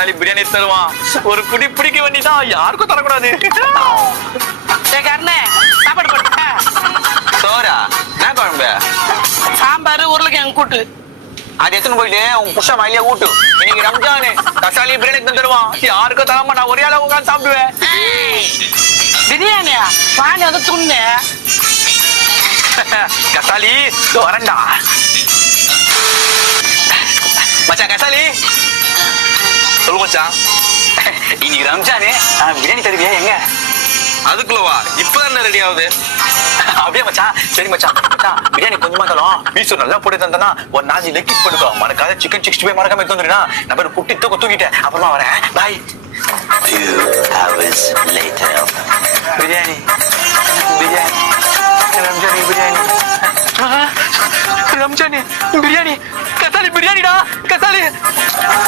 கசாலி பிரியாணி தருவான். ஒரு புடி பிடிக்க வேண்டிதான், யாருக்கும் தரக்கூடாது. கண்ணே சாப்பாடு போட்டா சோரா என்ன குழம்பு? சாம்பார் உருளைக்கிழங்கு கூட்டு. அது எடுத்துன்னு போயிட்டு உங்க புஷா மயிலே ஊட்டு. இன்னைக்கு ரம்ஜானு, கசாலி பிரியாணி தந்துடுவான். யாருக்கும் தராம நான் ஒரே அளவு உட்காந்து சாப்பிடுவேன். பிரியாணியா வாங்கி வந்து துண்ணு. கசாலி வரண்டா மச்சான். கசாலி சொல்லு மச்சான். இன்னைக்கு ரம்ஜானு, பிரியாணி தருவியா? எங்க அதுக்குள்ளவா? இப்பதான் ரெடி ஆகுது. அப்படியே மச்சான். சரி மச்சான், மச்சான் பிரியாணி கொஞ்சமா தரும். பீஸ் நல்லா போட்டு தந்தனா ஒரு நாஜி லெக்கி போட்டுக்கோ. மறக்காத சிக்கன் 65 மறக்காம தந்துடுறா. நான் பேர் குட்டி தூக்கிட்டேன். அப்புறமா வரேன். பாய். 2 hours later. பிரியாணி பிரியாணி ரம்ஜானி பிரியாணி. ரம்ஜானி பிரியாணி. கசாலி பிரியாணிடா. கசாலி